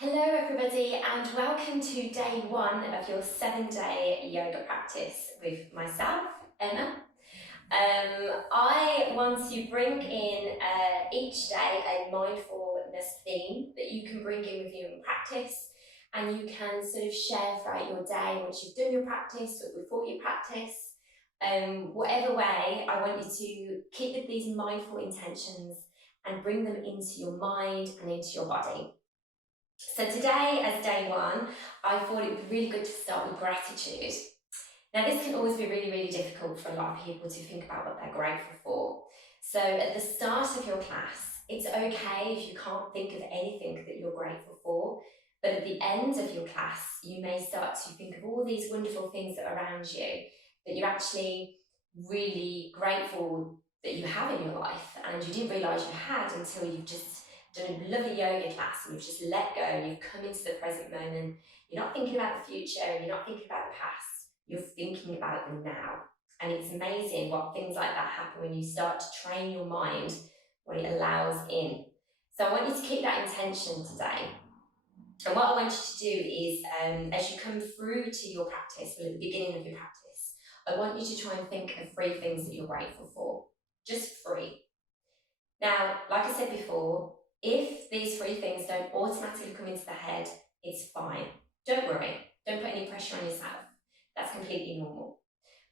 Hello everybody and welcome to day one of your 7-day yoga practice with myself, Emma. I want to bring in each day a mindfulness theme that you can bring in with you in practice, and you can sort of share throughout your day once you've done your practice or before you practice. Whatever way, I want you to keep with these mindful intentions and bring them into your mind and into your body. So today, as day one, I thought it would be really good to start with gratitude. Now, this can always be really, really difficult for a lot of people to think about what they're grateful for. So at the start of your class, it's okay if you can't think of anything that you're grateful for, but at the end of your class, you may start to think of all these wonderful things that are around you that you're actually really grateful that you have in your life, and you didn't realise you had until you've just done a lovely yoga class and you've just let go and you've come into the present moment. You're not thinking about the future and you're not thinking about the past, you're thinking about the now. And it's amazing what things like that happen when you start to train your mind, what it allows in. So I want you to keep that intention today. And what I want you to do is, as you come through to your practice, or at the beginning of your practice, I want you to try and think of 3 things that you're grateful for. Just 3. Now, like I said before, if these 3 things don't automatically come into the head, it's fine. Don't worry. Don't put any pressure on yourself. That's completely normal.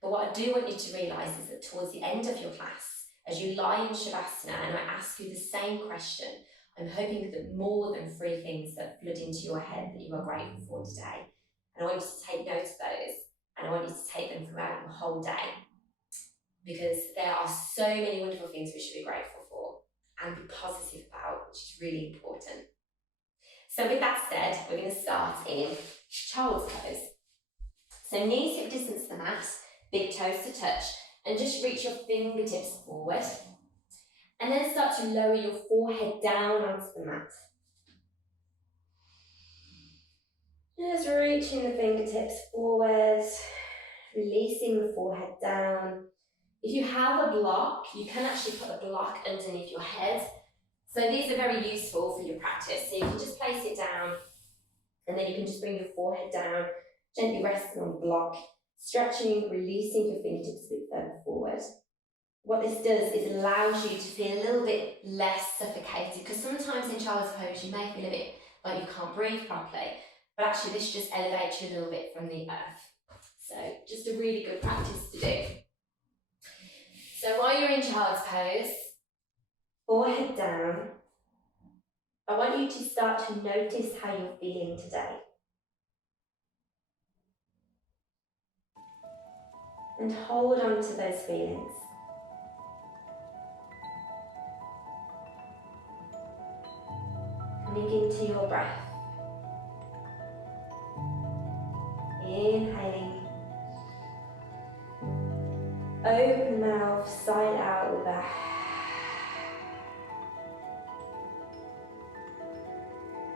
But what I do want you to realise is that towards the end of your class, as you lie in Shavasana and I ask you the same question, I'm hoping that more than 3 things that flood into your head that you are grateful for today. And I want you to take note of those, and I want you to take them throughout the whole day, because there are so many wonderful things we should be grateful for and be positive about, which is really important. So with that said, we're going to start in child's pose. So knees hip distance to the mat, big toes to touch, and just reach your fingertips forward. And then start to lower your forehead down onto the mat. Just reaching the fingertips forward, releasing the forehead down. If you have a block, you can actually put a block underneath your head. So these are very useful for your practice. So you can just place it down, and then you can just bring your forehead down, gently resting on the block, stretching, releasing your fingertips a bit further forward. What this does is allows you to feel a little bit less suffocated, because sometimes in child's pose you may feel a bit like you can't breathe properly, but actually this just elevates you a little bit from the earth. So just a really good practice to do. So while you're in child's pose, forehead down, I want you to start to notice how you're feeling today. And hold on to those feelings. Coming into your breath. Inhaling. Open mouth, side out with a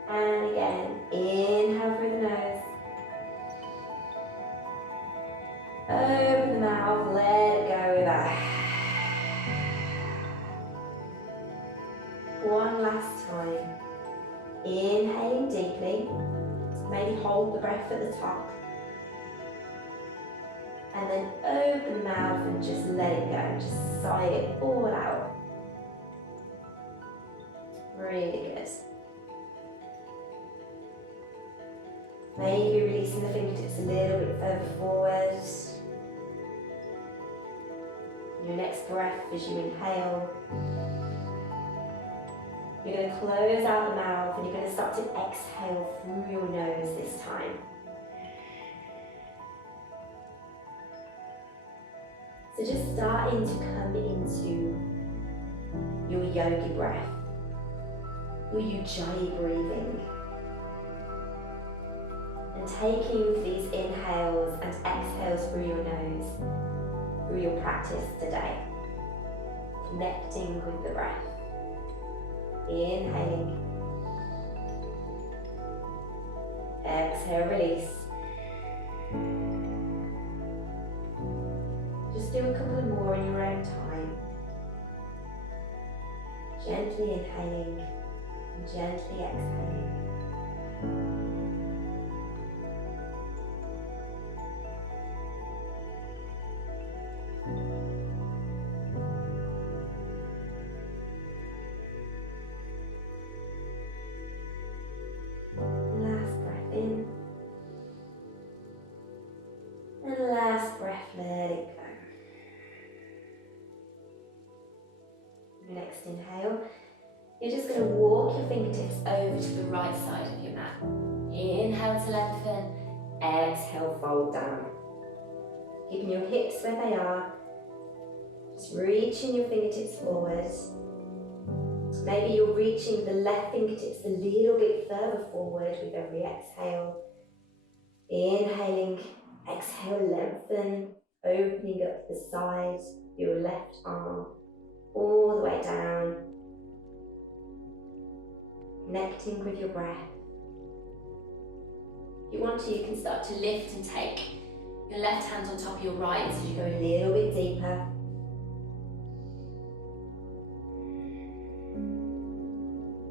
and again, inhale through the nose. Open the mouth, let it go with a one last time. Inhaling deeply, maybe hold the breath at the top. And then open the mouth and just let it go, just sigh it all out. Really good. Maybe releasing the fingertips a little bit further forward. Your next breath as you inhale, you're going to close out the mouth and you're going to start to exhale through your nose this time. So just starting to come into your yogi breath, your ujjayi breathing, and taking these inhales and exhales through your nose, through your practice today, connecting with the breath. Inhaling, exhale, release. Just do a couple more in your own time. Gently inhaling and gently exhaling. fingertips over to the right side of your mat. Inhale to lengthen, exhale, fold down. Keeping your hips where they are, just reaching your fingertips forward. Maybe you're reaching the left fingertips a little bit further forward with every exhale. Inhaling, exhale, lengthen, opening up the side of your left arm, all the way down. Connecting with your breath. If you want to, you can start to lift and take your left hand on top of your right as you go a little bit deeper.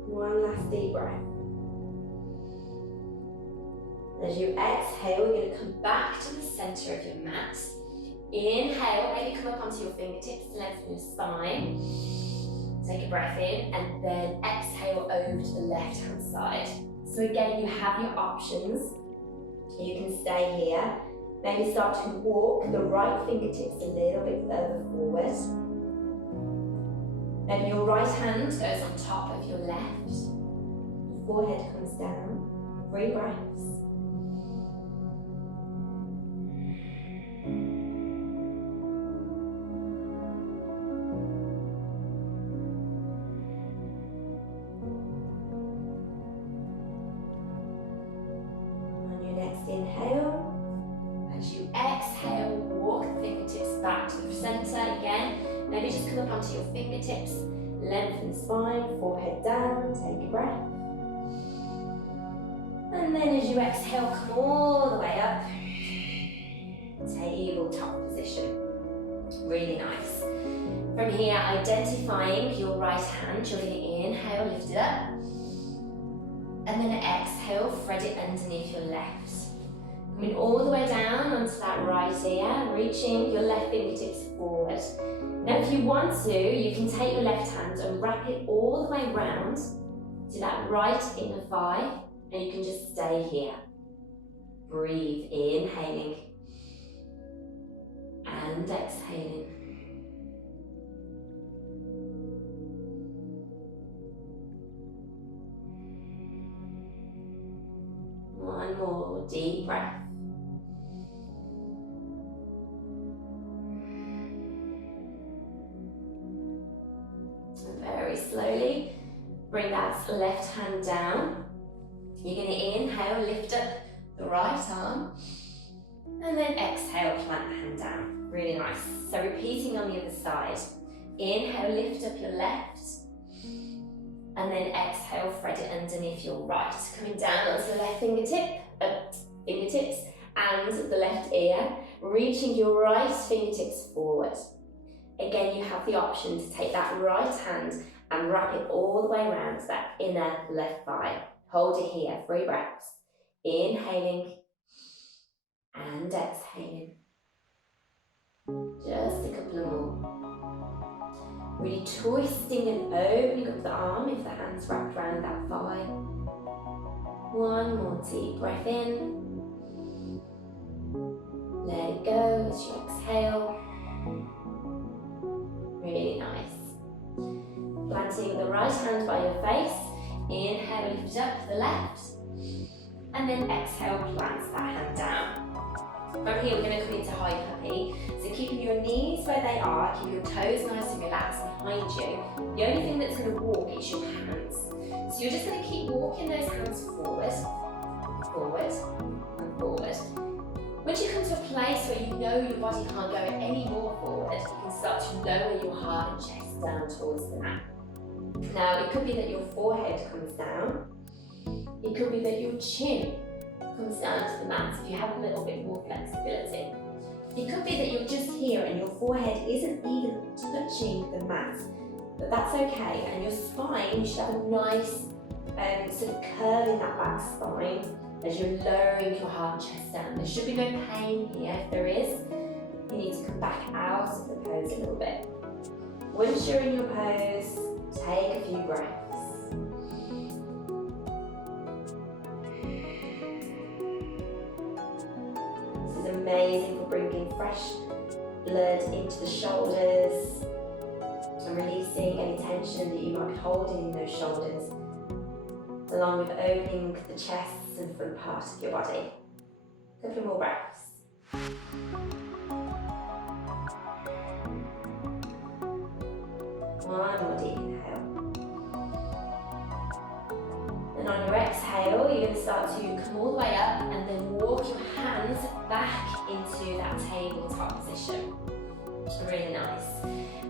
One last deep breath. As you exhale, you're going to come back to the centre of your mat. Inhale, maybe come up onto your fingertips, lengthen your spine. Take a breath in, and then exhale over to the left-hand side. So again, you have your options. You can stay here. Maybe start to walk the right fingertips a little bit further forward. Maybe your right hand goes on top of your left. Your forehead comes down. 3 breaths. On your next inhale, as you exhale, walk the fingertips back to the centre again. Maybe just come up onto your fingertips, lengthen the spine, forehead down, take a breath. And then as you exhale, come all the way up. Tabletop position. Really nice. From here, identifying your right hand, you're going to inhale, lift it up. And then exhale, thread it underneath your left. Coming all the way down onto that right ear, reaching your left fingertips forward. Now if you want to, you can take your left hand and wrap it all the way round to that right inner thigh, and you can just stay here. Breathe, inhaling and exhaling. One more deep breath. Very slowly, bring that left hand down. You're going to inhale, lift up the right arm, and then exhale, plant the hand down. Really nice. So repeating on the other side. Inhale, lift up your left, and then exhale, thread it underneath your right. Coming down onto the left fingertips and the left ear, reaching your right fingertips forward. Again, you have the option to take that right hand and wrap it all the way around to that inner left thigh. Hold it here, 3 breaths. Inhaling and exhaling. Just a couple of more. Really twisting and opening up the arm if the hand's wrapped around that thigh. One more deep breath in. Let it go as you exhale. Really nice. Planting the right hand by your face. Inhale, lift up the left. And then exhale, plant that hand down. From here, we're going to come into high puppy. So keeping your knees where they are, keep your toes nice and relaxed behind you. The only thing that's going to walk is your hands. So you're just going to keep walking those hands forward, forward, and forward. Once you come to a place where you know your body can't go any more forward, you can start to lower your heart and chest down towards the mat. Now, it could be that your forehead comes down. It could be that your chin comes down to the mat if you have a little bit more flexibility. It could be that you're just here and your forehead isn't even touching the mat, but that's okay. And your spine, you should have a nice sort of curve in that back spine as you're lowering your heart and chest down. There should be no pain here. If there is, you need to come back out of the pose a little bit. Once you're in your pose, take a few breaths. This is amazing for bringing fresh blood into the shoulders and releasing any tension that you might be holding in those shoulders. along with opening the chest and front part of your body. A couple more breaths. One more deep inhale. And on your exhale, you're going to start to come all the way up and then walk your hands back into that tabletop position. Really nice.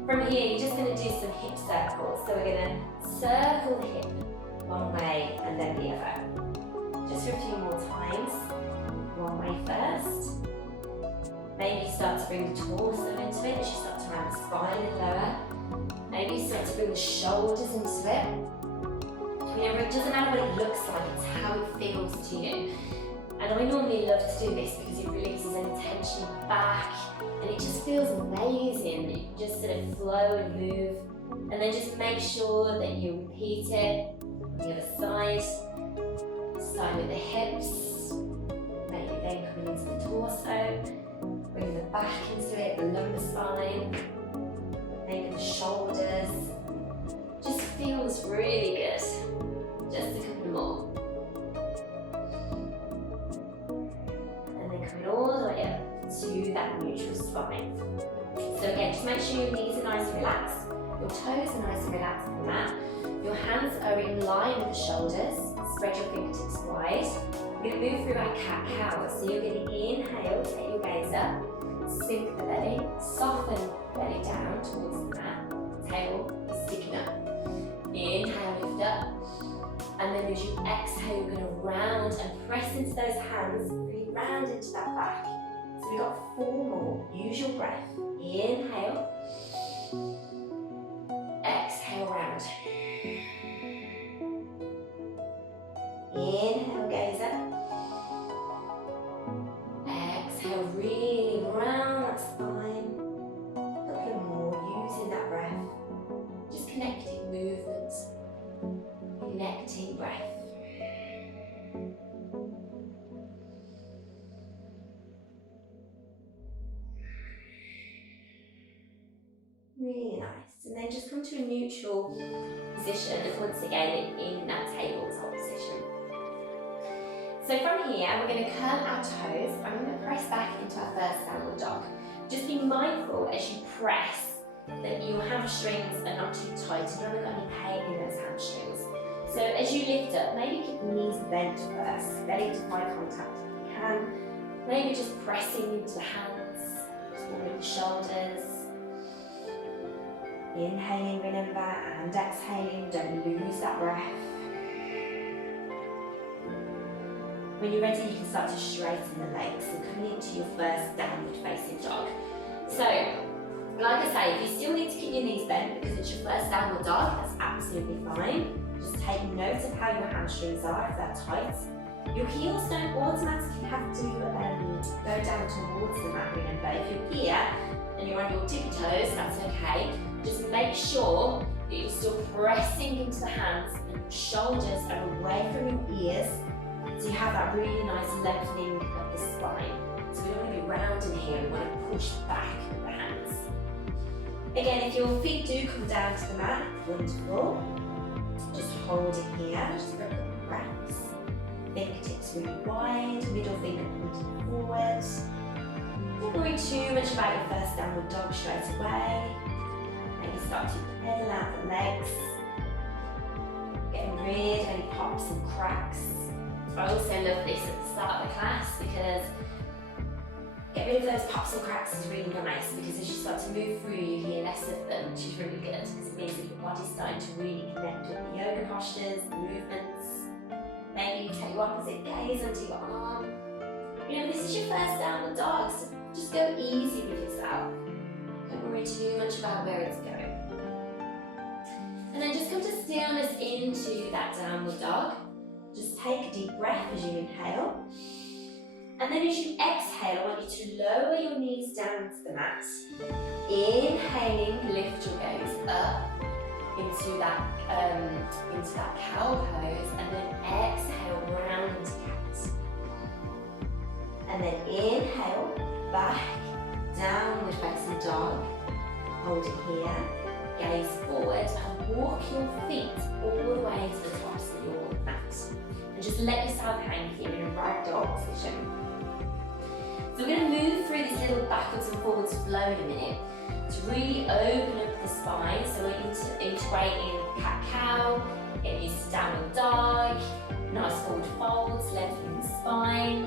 From here, you're just going to do some hip circles. So we're going to circle the hip one way and then the other. Just for a few more times. One way first. Maybe start to bring the torso into it as you start to round the spine and lower. Maybe you start to bring the shoulders into it. Remember, it doesn't matter what it looks like, it's how it feels to you. And I normally love to do this because it releases any tension back and it just feels amazing. You can just sort of flow and move. And then just make sure that you repeat it on the other side. Side with the hips. Maybe then coming into the torso. Bring the back into it, the lumbar spine. Maybe the shoulders. Just feels really good. Just a couple more. And then coming all the way up to that neutral spine. So again, just make sure your knees are nice and relaxed. Your toes are nice and relaxed on the mat. Your hands are in line with the shoulders. Spread your fingertips wide. We're going to move through our cat-cow. So you're going to inhale, take your gaze up. Sink the belly, soften the belly down towards the mat. Tail is sticking up. Inhale, lift up. And then as you exhale, you're going to round and press into those hands, really round into that back. So we've got 4 more. Use your breath. Inhale. Exhale, round. Inhale, gaze up. Exhale, really round that spine. A couple more, using that breath. Just connecting movements. Connecting breath. Really nice. And then just come to a neutral position once again in that tabletop position. So from here, we're going to curl our toes. I'm going to press back into our first downward dog. Just be mindful as you press that your hamstrings are not too tight. You haven't got any pain in those hamstrings. So as you lift up, maybe keep the knees bent first, belly to eye contact if you can. Maybe just pressing into the hands, just moving the shoulders. Inhaling, remember, and exhaling, don't lose that breath. When you're ready, you can start to straighten the legs and coming into your first downward facing dog. So, like I say, if you still need to keep your knees bent because it's your first downward dog, that's absolutely fine. Just take note of how your hamstrings are, if they're tight. Your heels don't automatically have to go down towards the mat, remember. If you're here and you're on your tippy toes, that's okay. Just make sure that you're still pressing into the hands and your shoulders are away from your ears. So you have that really nice lengthening of the spine. So we don't want to be rounding here, we want to push back with the hands. Again, if your feet do come down to the mat, wonderful. Just hold it here, just for a couple of breaths. Fingertips really wide, middle finger pointing forward. Don't worry too much about your first downward dog straight away. Maybe start to pedal out the legs. Getting rid of any pops and cracks. I also love this at the start of the class because get rid of those pops and cracks is really nice because as you start to move through you hear less of them, which is really good because it means that your body's starting to really connect with the yoga postures, the movements. Maybe you take your opposite gaze onto your arm. You know, this is your first downward dog, so just go easy with yourself. Don't worry too much about where it's going. And then just come to stillness into that downward dog. Just take a deep breath as you inhale. And then as you exhale, I want you to lower your knees down to the mat. Inhaling, lift your gaze up into that cow pose, and then exhale, round into cat. And then inhale, back, downward facing dog. Hold it here, gaze forward, and walk your feet all the way to the tops of your mat. and just let yourself hang here in a ragdoll position. So we're going to move through this little backwards and forwards flow in a minute to really open up the spine. So we're integrating cat-cow, get used to downward dog, nice forward folds, lengthening the spine.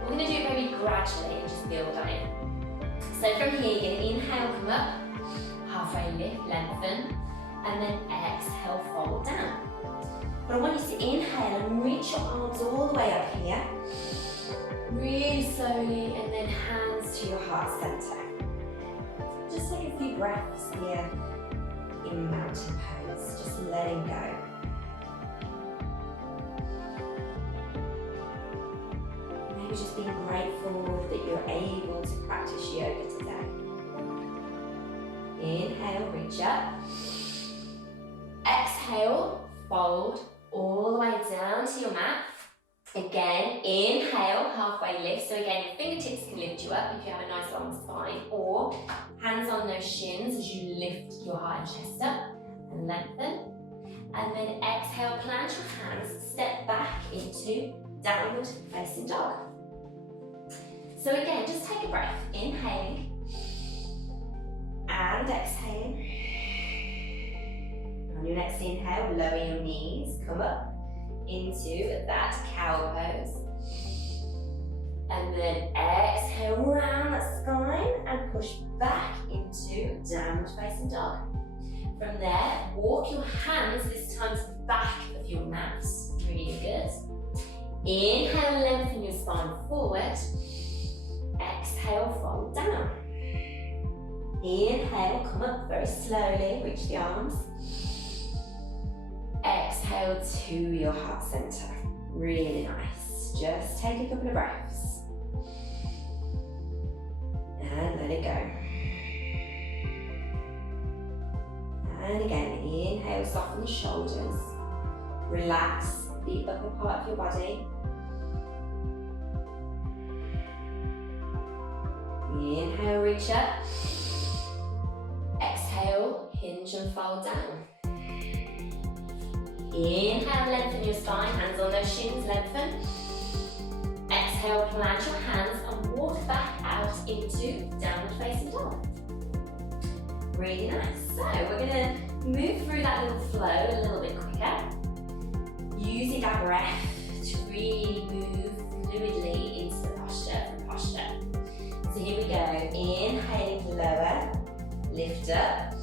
We're going to do it very gradually and just build on it. So from here, you're going to inhale, come up, halfway lift, lengthen, and then exhale, fold down. But I want you to inhale and reach your arms all the way up here, really slowly, and then hands to your heart center. Just take a few breaths here in mountain pose, just letting go. Maybe just being grateful that you're able to practice yoga today. Inhale, reach up. Exhale, fold all the way down to your mat. Again, inhale, halfway lift. So again, your fingertips can lift you up if you have a nice long spine, or hands on those shins as you lift your heart and chest up and lengthen. And then exhale, plant your hands, step back into downward facing dog. So again, just take a breath, inhaling and exhaling. On your next inhale, lower your knees, come up into that cow pose. And then exhale, round that spine and push back into downward facing dog. From there, walk your hands this time to the back of your mat. Really good. Inhale, lengthen your spine forward. Exhale, fold down. Inhale, come up very slowly, reach the arms. Exhale to your heart center. Really nice. Just take a couple of breaths. And let it go. And again, inhale, soften the shoulders. Relax the upper part of your body. Inhale, reach up. Exhale, hinge and fold down. Inhale, lengthen your spine, hands on those shins, lengthen. Exhale, plant your hands and walk back out into downward facing dog. Really nice. So we're going to move through that little flow a little bit quicker, using our breath to really move fluidly into the posture from posture. So here we go. Inhaling, lower, lift up.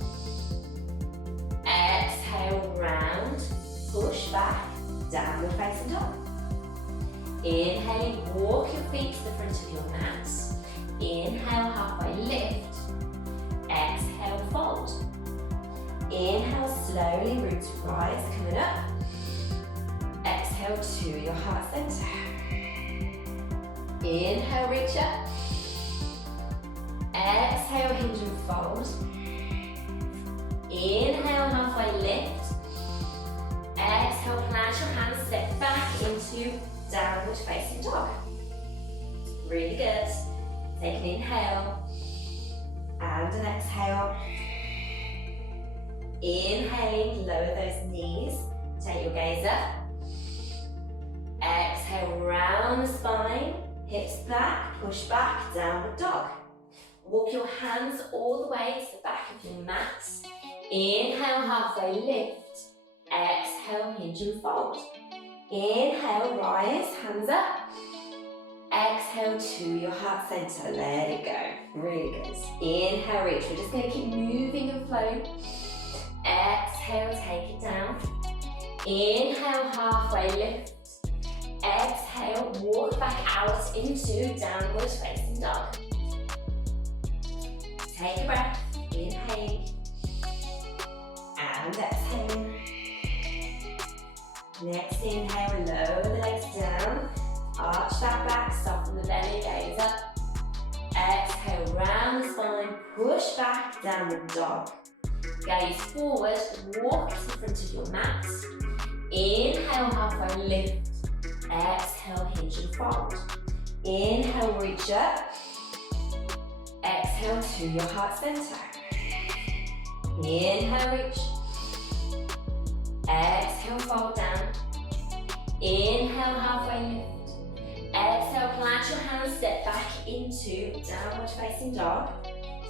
Exhale, round, push back, downward facing dog. Inhaling, walk your feet to the front of your mat. Inhale, halfway lift. Exhale, fold. Inhale, slowly, root to rise, coming up. Exhale to your heart center. Inhale, reach up. Exhale, hinge and fold. Inhale, halfway lift. Exhale, plant your hands, step back into downward facing dog. Really good. Take an inhale and an exhale. Inhaling, lower those knees. Take your gaze up. Exhale, round the spine, hips back, push back, downward dog. Walk your hands all the way to the back of your mat. Inhale, halfway lift. Exhale, hinge and fold. Inhale, rise, hands up. Exhale to your heart center, let it go. Really good. Inhale, reach. We're just going to keep moving and flowing. Exhale, take it down. Inhale, halfway lift. Exhale, walk back out into downward facing dog. Take a breath, inhale, and exhale. Next inhale, lower the legs down, arch that back, soften the belly, gaze up. Exhale, round the spine, push back, downward dog. Gaze forward, walk to the front of your mat. Inhale, halfway lift. Exhale, hinge and fold. Inhale, reach up. Exhale to your heart center. Inhale, reach. Exhale, fold down. Inhale, halfway lift. Exhale, plant your hands, step back into downward facing dog.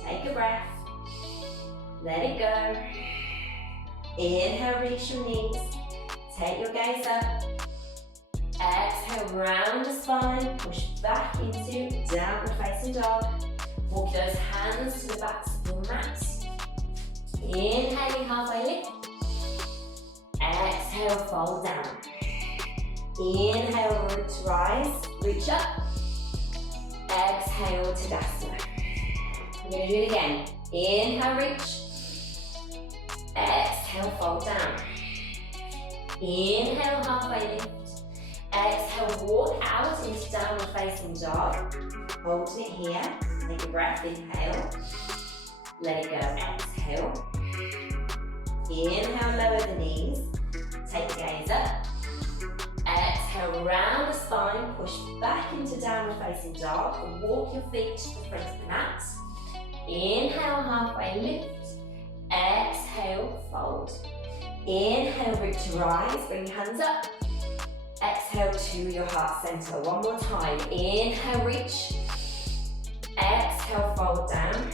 Take a breath. Let it go. Inhale, reach your knees. Take your gaze up. Exhale, round the spine. Push back into downward facing dog. Walk those hands to the backs of your mat. Inhaling, halfway lift. Exhale, fold down. Inhale, root to rise. Reach up. Exhale, Tadasana. We're going to do it again. Inhale, reach. Exhale, fold down. Inhale, halfway lift. Exhale, walk out into downward facing dog. Holding it here. Take a breath, inhale. Let it go, exhale. Inhale, lower the knees. Take the gaze up. Exhale, round the spine. Push back into downward facing dog. And walk your feet to the front of the mat. Inhale, halfway lift. Exhale, fold. Inhale, root to rise. Bring your hands up. Exhale to your heart center. One more time. Inhale, reach. Exhale, fold down.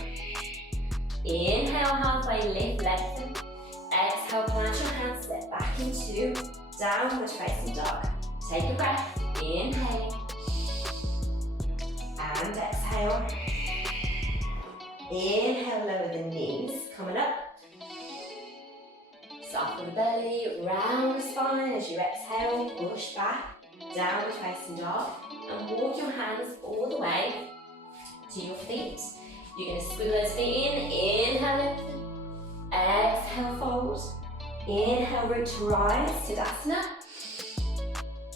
Inhale, halfway lift, lengthen. Exhale, plant your hands, step back into downward facing dog. Take a breath. Inhale. And exhale. Inhale, lower the knees. Coming up. Soften the belly, round the spine as you exhale, push back, downward facing dog, and walk your hands all the way to your feet. You're going to squiggle those feet in, inhale, lengthen, exhale, fold, inhale, root to rise, Tadasana,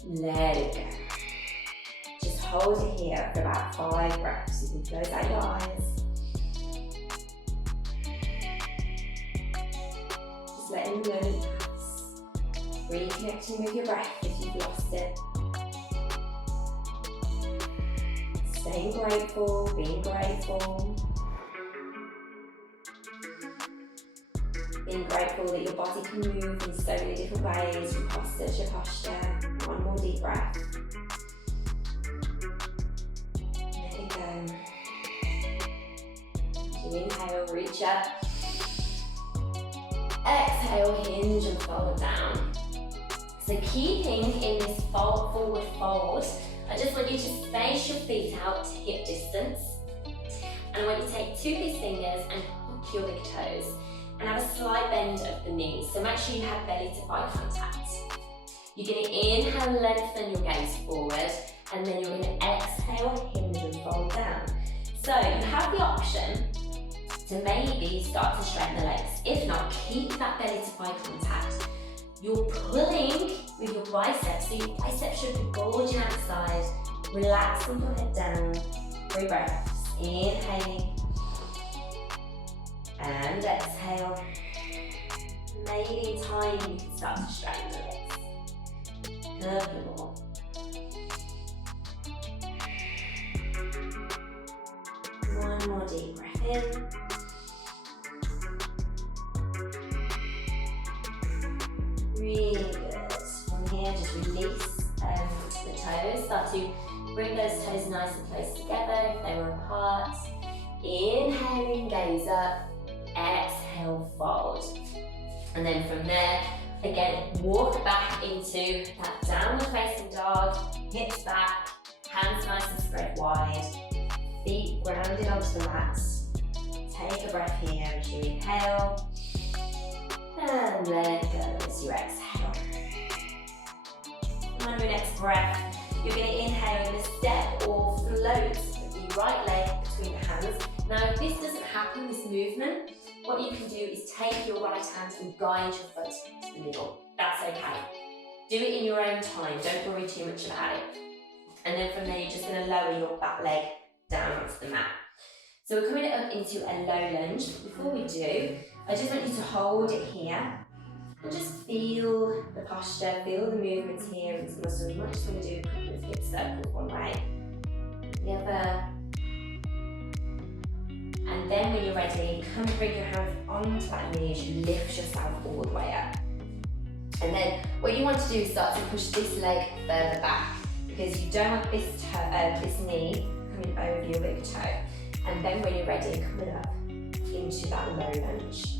let it go. Just hold it here for about 5 breaths. You can close out your eyes. Letting the moment pass. Reconnecting with your breath if you've lost it. Staying grateful, being grateful. Being grateful that your body can move in so many different ways from posture to posture. One more deep breath. Letting go. Inhale, reach up. Exhale, hinge and fold down. So keeping in this forward fold, I just want you to space your feet out to hip distance. And I want you to take 2 of these fingers and hook your big toes. And have a slight bend of the knees. So make sure you have belly to thigh contact. You're going to inhale, lengthen your gaze forward. And then you're going to exhale, hinge and fold down. So you have the option to maybe start to straighten the legs. If not, keep that belly to thigh contact. You're pulling with your biceps, so your biceps should be bulging outside. Relaxing your head down. 3 breaths. Inhaling. And exhale. Maybe in time you can start to straighten the legs. A couple more. One more deep breath in. Really good. From here, just release the toes. Start to bring those toes nice and close together if they were apart. Inhaling, gaze up. Exhale, fold. And then from there, again, walk back into that downward facing dog. Hips back, hands nice and spread wide. Feet grounded onto the mat. Take a breath here as you inhale. And let go as you exhale. On your next breath, you're going to inhale, you're going to step or float the right leg between the hands. Now, if this doesn't happen, this movement, what you can do is take your right hand and guide your foot to the middle. That's okay. Do it in your own time. Don't worry too much about it. And then from there, you're just going to lower your back leg down onto the mat. So we're coming up into a low lunge. Before we do, I just want you to hold it here and just feel the posture, feel the movements here in this muscle. You might just want to do a couple of hip circles one way, the other. And then when you're ready, come bring your hands onto that knee as you lift yourself all the way up. And then what you want to do is start to push this leg further back, because you don't want this knee coming over your big toe. And then when you're ready, coming up into that low lunge.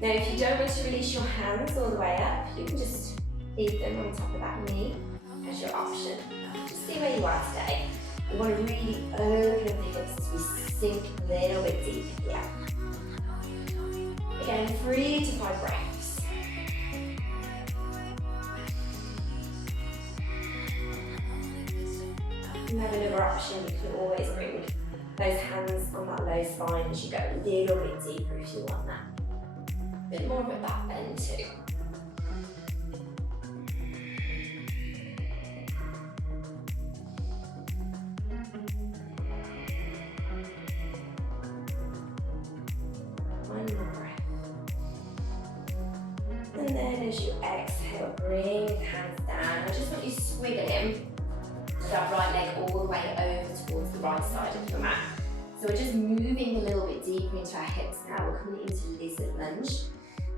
Now, if you don't want to release your hands all the way up, you can just leave them on top of that knee as your option. Just see where you are today. We want to really open up the hips as we sink a little bit deeper here. Again, 3 to 5 breaths. You have another option, you can always bring those hands on that low spine as you go a little bit deeper if you want that. A bit more of a back bend too. One more breath. And then as you exhale, bring the hands down. I just want you squiggling that right leg all the way over towards the right side of your mat. So we're just moving a little bit deeper into our hips now. We're coming into lizard lunge.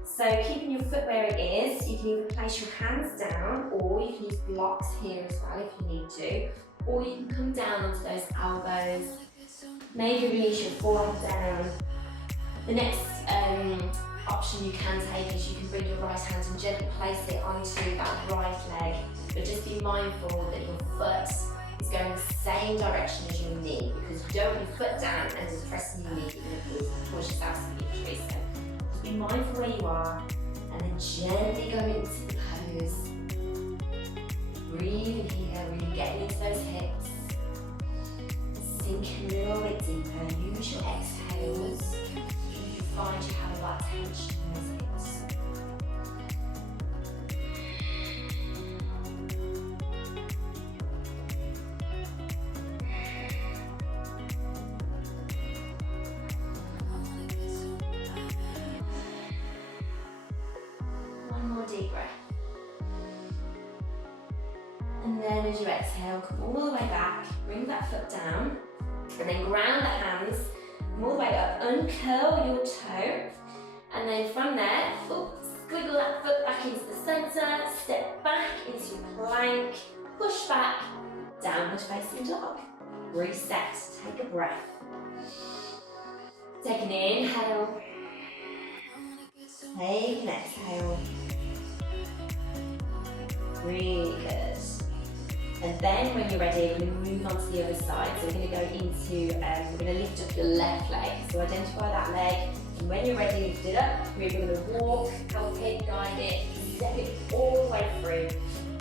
So keeping your foot where it is, you can either place your hands down, or you can use blocks here as well if you need to, or you can come down onto those elbows, maybe release your forehead down. The next option you can take is you can bring your right hand and gently place it onto that right leg, but just be mindful that your foot is going the same direction as your knee, because you don't want your foot down and just pressing your knee, you're going to push yourself to the injury. So just be mindful where you are, and then gently go into the pose. Breathing here, really getting into those hips. Sink a little bit deeper, use your exhales. You find you have a lot of tension in those hips. Deep breath. And then as you exhale, come all the way back, bring that foot down, and then ground the hands, come all the way up, uncurl your toe, and then from there, squiggle that foot back into the centre, step back into plank, push back, downward facing dog. Reset, take a breath. Take an inhale, take an exhale. Really good. And then when you're ready, we're going to move on to the other side. So we're going to go into, we're going to lift up your left leg. So identify that leg, and when you're ready, lift it up. We're going to walk, help it, guide it, step it all the way through,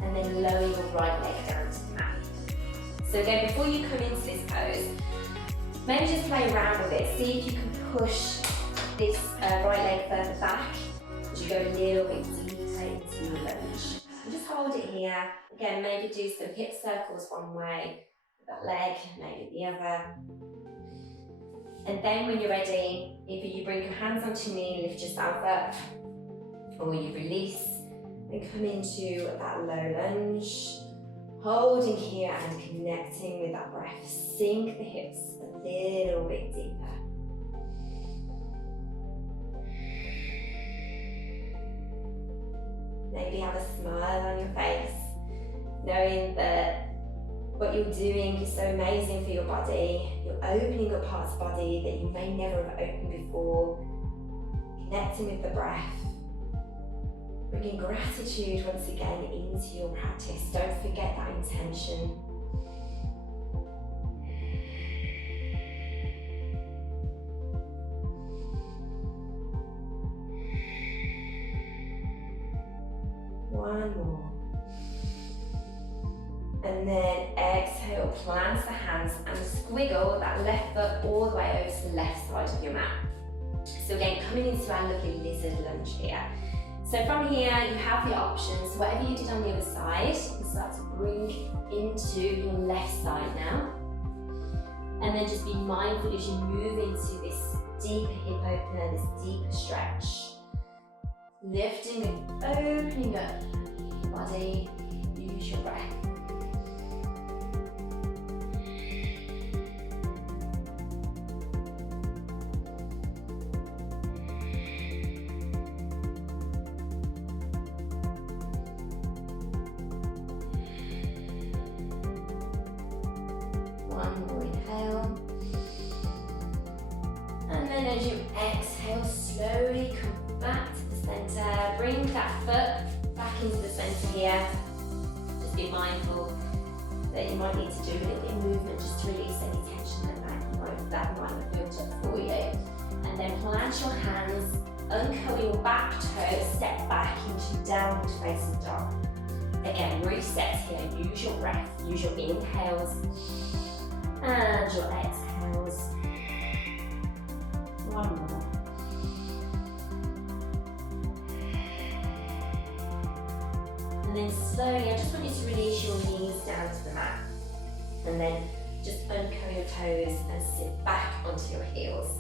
and then lower your right leg down to the mat. So again, before you come into this pose, maybe just play around with it. See if you can push this right leg further back as you go a little bit deeper into your lunge. Just hold it here. Again, maybe do some hip circles one way, that leg, maybe the other. And then when you're ready, either you bring your hands onto your knee, lift yourself up, or you release and come into that low lunge. Holding here and connecting with that breath. Sink the hips a little bit deeper. Maybe have a smile on your face, knowing that what you're doing is so amazing for your body. You're opening up parts of the body that you may never have opened before, connecting with the breath, bringing gratitude once again into your practice. Don't forget that intention. One more. And then exhale, plant the hands and squiggle that left foot all the way over to the left side of your mat. So again, coming into our lovely lizard lunge here. So from here, you have the options. Whatever you did on the other side, you can start to bring into your left side now. And then just be mindful as you move into this deeper hip opener, this deeper stretch. Lifting and opening up your body, use your breath. as you exhale, slowly come back to the centre. Bring that foot back into the centre here. Just be mindful that you might need to do a little bit of movement just to release any tension that might have built up for you. And then plant your hands, uncurl your back toe, step back into downward facing dog. Again, reset here. Use your breath, use your inhales and your exhales. One more. And then slowly, I just want you to release your knees down to the mat. And then just uncurl your toes and sit back onto your heels.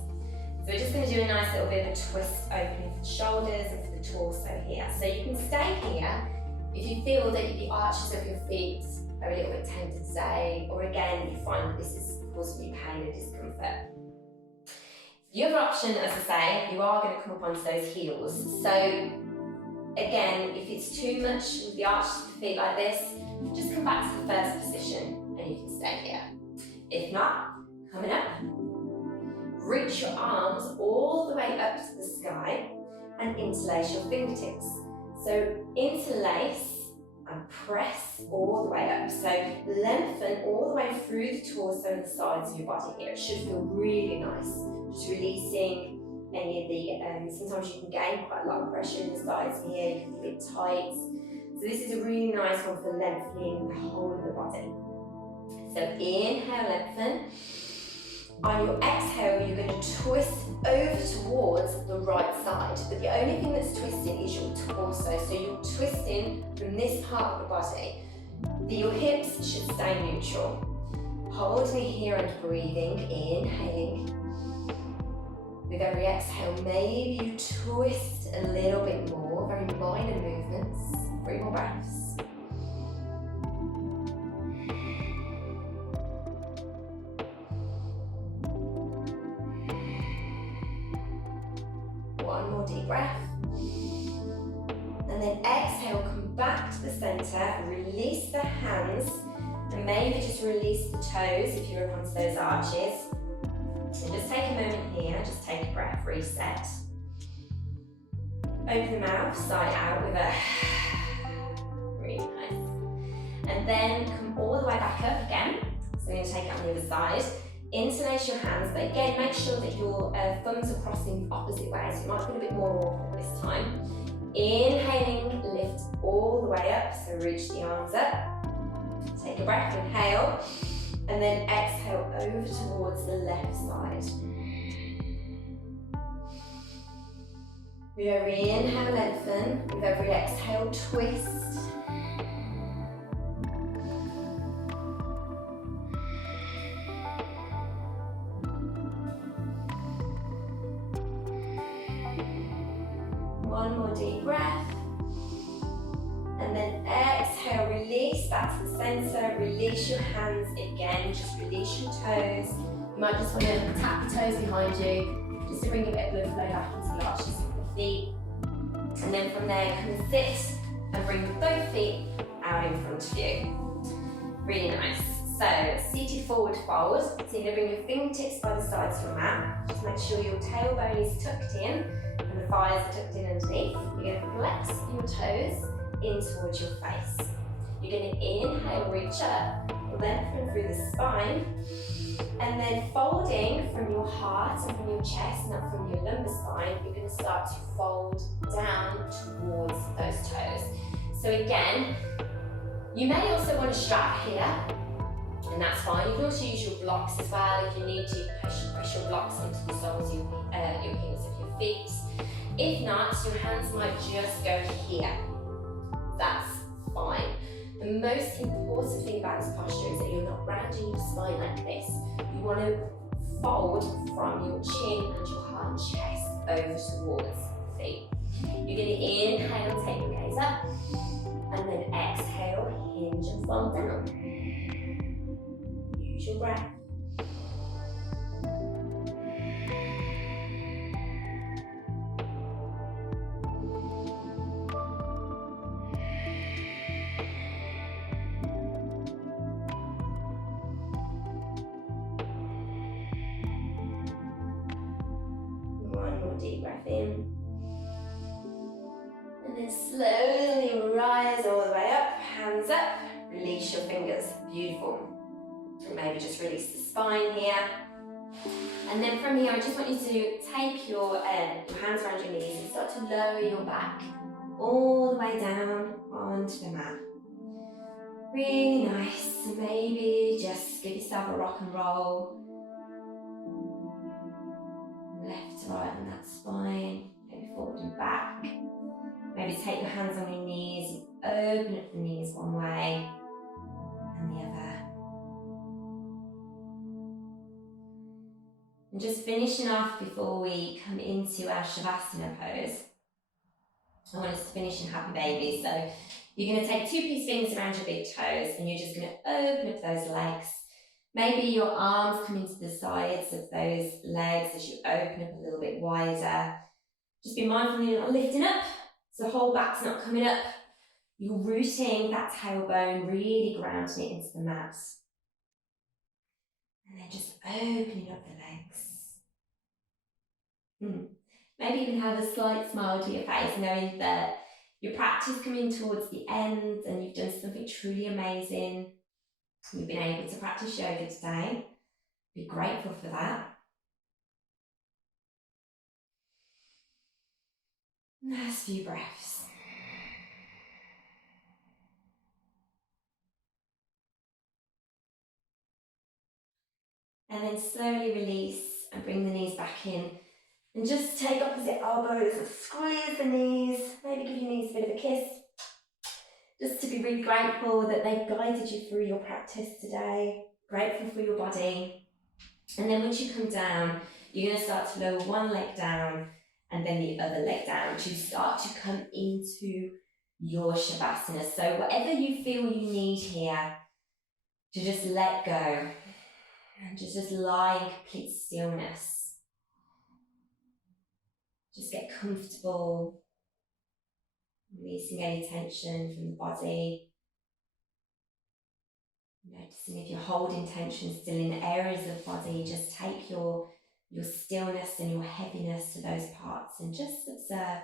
So we're just going to do a nice little bit of a twist, opening for the shoulders and for the torso here. So you can stay here if you feel that the arches of your feet are a little bit tender today, or again, you find that this is causing you pain and discomfort. The other option, as I say, you are going to come up onto those heels. So again, if it's too much with the arches of the feet like this, just come back to the first position and you can stay here. If not, coming up, reach your arms all the way up to the sky and interlace your fingertips. So interlace and press all the way up. So lengthen all the way through the torso and the sides of your body here. It should feel really nice. Just releasing any of the, sometimes you can gain quite a lot of pressure in the sides here, you can be a bit tight. So this is a really nice one for lengthening the whole of the body. So inhale, lengthen. On your exhale, you're going to twist over towards the right side, but the only thing that's twisting is your torso. So you're twisting from this part of the body. Your hips should stay neutral. Holding here and breathing, inhaling. With every exhale, maybe you twist a little bit more, very minor movements. 3 more breaths. One more deep breath. And then exhale, come back to the center, release the hands, and maybe just release the toes if you're up onto those arches. So just take a moment here, just take a breath, reset. Open the mouth, sigh out with a really nice. And then come all the way back up again. So we're going to take it on the other side. Interlace your hands, but again, make sure that your thumbs are crossing opposite ways. You might feel a bit more awkward this time. Inhaling, lift all the way up, so reach the arms up. Take a breath, inhale, and then exhale over towards the left side. With every inhale, lengthen. With every exhale, twist. One more deep breath. And then exhale, release back to the center, release your hands again, just release your toes. You might just want to tap the toes behind you, just to bring a bit of blood flow back into the arches of the feet. And then from there, come and sit and bring both feet out in front of you. Really nice. So, seated forward fold. So you're going to bring your fingertips by the sides of your mat. Just make sure your tailbone is tucked in and the thighs are tucked in underneath. You're going to flex your toes in towards your face. You're going to inhale, reach up, lengthen through the spine, and then folding from your heart and from your chest, not from your lumbar spine, you're going to start to fold down towards those toes. So again, you may also want to strap here, and that's fine. You can also use your blocks as well if you need to press your blocks into the soles of your heels of your feet. If not, your hands might just go here. That's fine. The most important thing about this posture is that you're not rounding your spine like this. You want to fold from your chin and your heart and chest over towards the feet. You're going to inhale, take your gaze up, and then exhale, hinge and fold down. Use your breath. breath in. And then slowly rise all the way up, hands up, release your fingers. Beautiful. And maybe just release the spine here. And then from here, I just want you to take your hands around your knees and start to lower your back all the way down onto the mat. Really nice. Maybe just give yourself a rock and roll. Left to right on that spine, maybe forward and back. Maybe take your hands on your knees and open up the knees one way and the other. And just finishing off before we come into our Shavasana pose. I want us to finish in Happy Baby. So you're going to take 2 peace fingers around your big toes and you're just going to open up those legs. Maybe your arms come into the sides of those legs as you open up a little bit wider. Just be mindful you're not lifting up, so the whole back's not coming up. You're rooting that tailbone, really grounding it into the mat. And then just opening up the legs. Maybe even have a slight smile to your face, knowing that your practice coming towards the end and you've done something truly amazing. You've been able to practice yoga today. Be grateful for that. Last few breaths. And then slowly release and bring the knees back in. And just take opposite elbows and squeeze the knees. Maybe give your knees a bit of a kiss. Just to be really grateful that they've guided you through your practice today. Grateful for your body. And then once you come down, you're going to start to lower one leg down and then the other leg down to start to come into your Shavasana. So whatever you feel you need here, to just let go and just lie in complete stillness. Just get comfortable, releasing any tension from the body. Noticing if you're holding tension still in areas of the body, just take your stillness and your heaviness to those parts and just observe.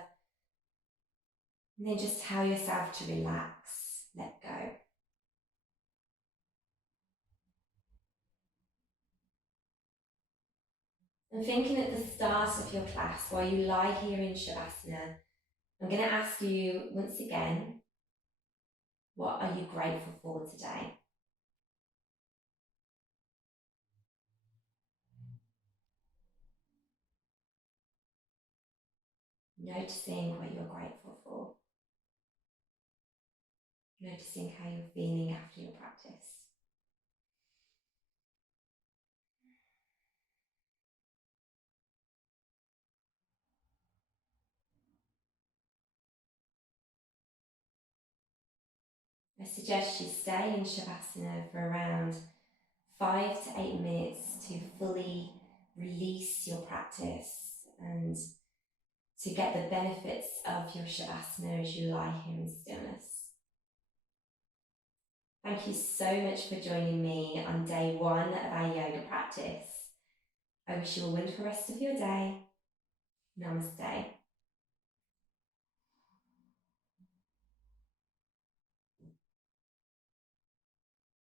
And then just tell yourself to relax, let go. And thinking at the start of your class, while you lie here in Shavasana, I'm going to ask you once again, what are you grateful for today? Noticing what you're grateful for. Noticing how you're feeling after your practice. I suggest you stay in Shavasana for around 5 to 8 minutes to fully release your practice and to get the benefits of your Shavasana as you lie here in stillness. Thank you so much for joining me on day 1 of our yoga practice. I wish you a wonderful rest of your day. Namaste.